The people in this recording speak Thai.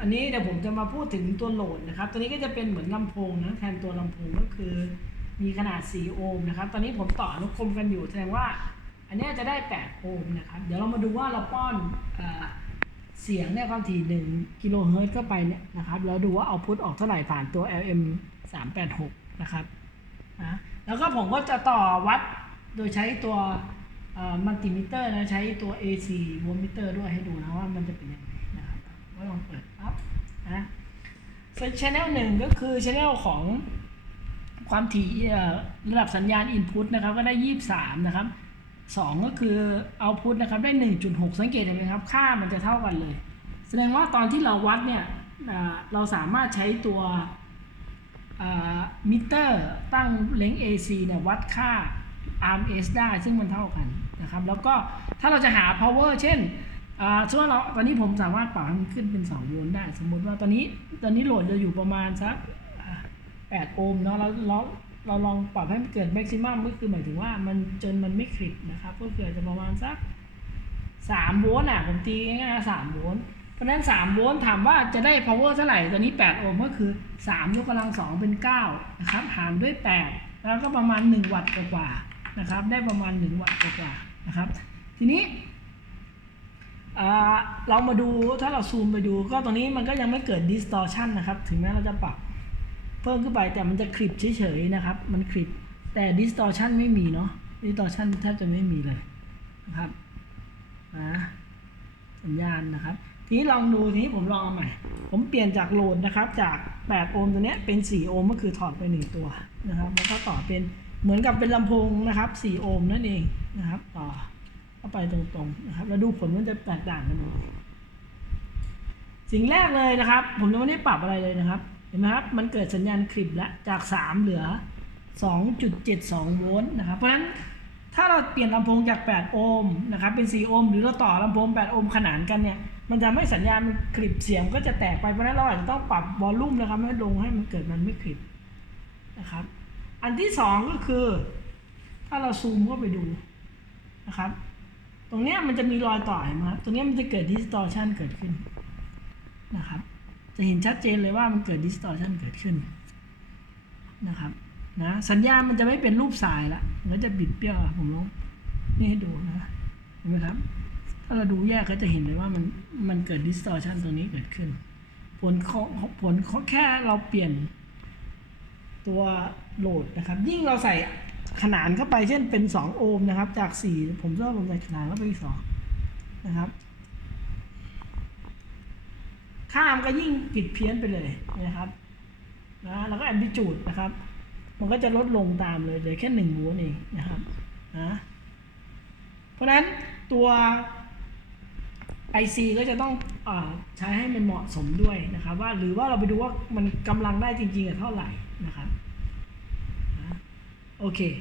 อันนี้เดี๋ยวผมจะมาพูดถึงตัวโหลดนะครับ ตัวนี้ก็จะเป็นเหมือนลำโพงนะแทนตัวลำโพงก็คือ มีขนาด 4 โอห์มนะครับ ตอนนี้ผมต่ออนุกรมกันอยู่แสดงว่า อันนี้จะได้ 8 โอห์มนะครับ เดี๋ยวเรามาดูว่าเราป้อนเอเสียงเนี่ยความถี่ 1 กิโลเฮิรตซ์เข้าไปเนี่ยนะครับ แล้วดูว่าเอาพุทออกเท่าไหร่ผ่านตัว LM 386 นะครับนะแล้วก็ผมก็จะต่อวัดโดยใช้ตัวมัลติมิเตอร์นะใช้ตัว AC โวลต์มิเตอร์ด้วยให้ดูนะว่ามันจะเป็นยังไง ก็ลองเปิดปั๊บนะส่วนชแนลหนึ่งก็คือชแนลของความถี่ระดับสัญญาณ Input นะครับก็ได้ 23 นะครับ 2 ก็คือ Output นะครับได้ 1.6 สังเกตเห็นไหมครับ ค่ามันจะเท่ากันเลย แสดงว่าตอนที่เราวัดเนี่ยเราสามารถใช้ตัวมิเตอร์ตั้งเลง AC เนี่ยวัดค่า RMS ได้ซึ่งมันเท่ากันนะครับ แล้วก็ถ้าเราจะหา power เช่น อ่าช่วงเราตอนนี้ผมสามารถปรับให้มันขึ้นเป็น 2 โวลต์ได้ สมมุติว่าตอนนี้ตอนนี้โหลดจะอยู่ประมาณสัก8โอห์มเนาะเราเราเราลองปรับให้มันเกิดแม็กซิมัมก็คือหมายถึงว่ามันจนมันไม่คลิปนะครับ ก็เกิดจะประมาณสัก3โวลต์อะผมตีง่ายๆ3โวลต์เพราะฉะนั้น3โวลต์ถามว่าจะได้ power เท่าไหร่ตอนนี้8โอห์มก็คือ 3 ยกกำลัง 2 เป็น9นะครับหารด้วย 8 แล้วก็ประมาณ 1 วัตต์กว่าๆนะครับ ได้ประมาณ 1 วัตต์กว่าๆนะครับ ทีนี้ เรามาดูถ้าเราซูมไปดูก็ตรงนี้มันก็ยังไม่เกิด distortion นะครับ ถึงแม้เราจะปรับเพิ่มขึ้นไปแต่มันจะคลิปเฉยๆนะครับ มันคลิปแต่ distortion ไม่มีเนาะ distortion แทบจะไม่มีเลยนะครับนะสัญญาณนะครับ ทีนี้ลองดูทีนี้ผมลองเอาใหม่ ผมเปลี่ยนจากโหลดนะครับ จาก8โอห์มตัวเนี้ยเป็น 4 โอห์มก็คือถอดไป 1 ตัวนะครับ แล้วก็ต่อเป็นเหมือนกับเป็นลำโพงนะครับ 4 โอห์มนั่นเองนะครับ ต่อ เข้าไปตรงๆนะครับแล้วดูผลมันจะแตกต่างกันสิ่งแรกเลยนะครับ ผมยังไม่ได้ปรับอะไรเลยนะครับ เห็นไหมครับ มันเกิดสัญญาณคลิปแล้วจาก 3 เหลือ 2.72 โวลต์นะครับ เพราะฉะนั้นถ้าเราเปลี่ยนลำโพงจาก 8 โอห์มนะครับเป็น 4 โอห์มหรือเราต่อลำโพง 8 โอห์มขนานกันเนี่ยมันจะไม่สัญญาณมันคลิปเสียงก็จะแตกไปเพราะนั้นเราอาจจะต้องปรับวอลลุ่มนะครับให้ลงให้มันเกิดมันไม่คลิปนะครับ อันที่สองก็คือ ถ้าเราซูมเข้าไปดูนะครับ รงเนี้ยมันจะมีรอยต่อเห็นไหมครับตรงเนี้ยมันจะเกิด distortion เกิดขึ้นนะครับ จะเห็นชัดเจนเลยว่ามันเกิด distortion เกิดขึ้นนะครับนะสัญญาณมันจะไม่เป็นรูปสายละมันจะบิดเบี้ยวผมลงนี่ให้ดูนะเห็นไหมครับ ถ้าเราดูแยกก็จะเห็นเลยว่ามันมันเกิด distortion ตรงนี้เกิดขึ้น ผลของผลของแค่เราเปลี่ยนตัวโหลดนะครับ ยิ่งเราใส่ ขนานเข้าไปเช่นเป็น 2 โอห์มนะครับ จาก 4 ผมชอบผมใส่ขนานเข้าไปอีกสองนะครับ ค่ามก็ยิ่งผิดเพี้ยนไปเลยนะครับนะแล้วก็แอมพลิจูดนะครับ มันก็จะลดลงตามเลยเหลือแค่หนึ่งโวลต์เองนะครับนะเพราะนั้นตัว IC ก็จะต้องอใช้ให้มันเหมาะสมด้วยนะครับ ว่าหรือว่าเราไปดูว่ามันกำลังได้จริงๆเท่าไหร่นะครับ okay.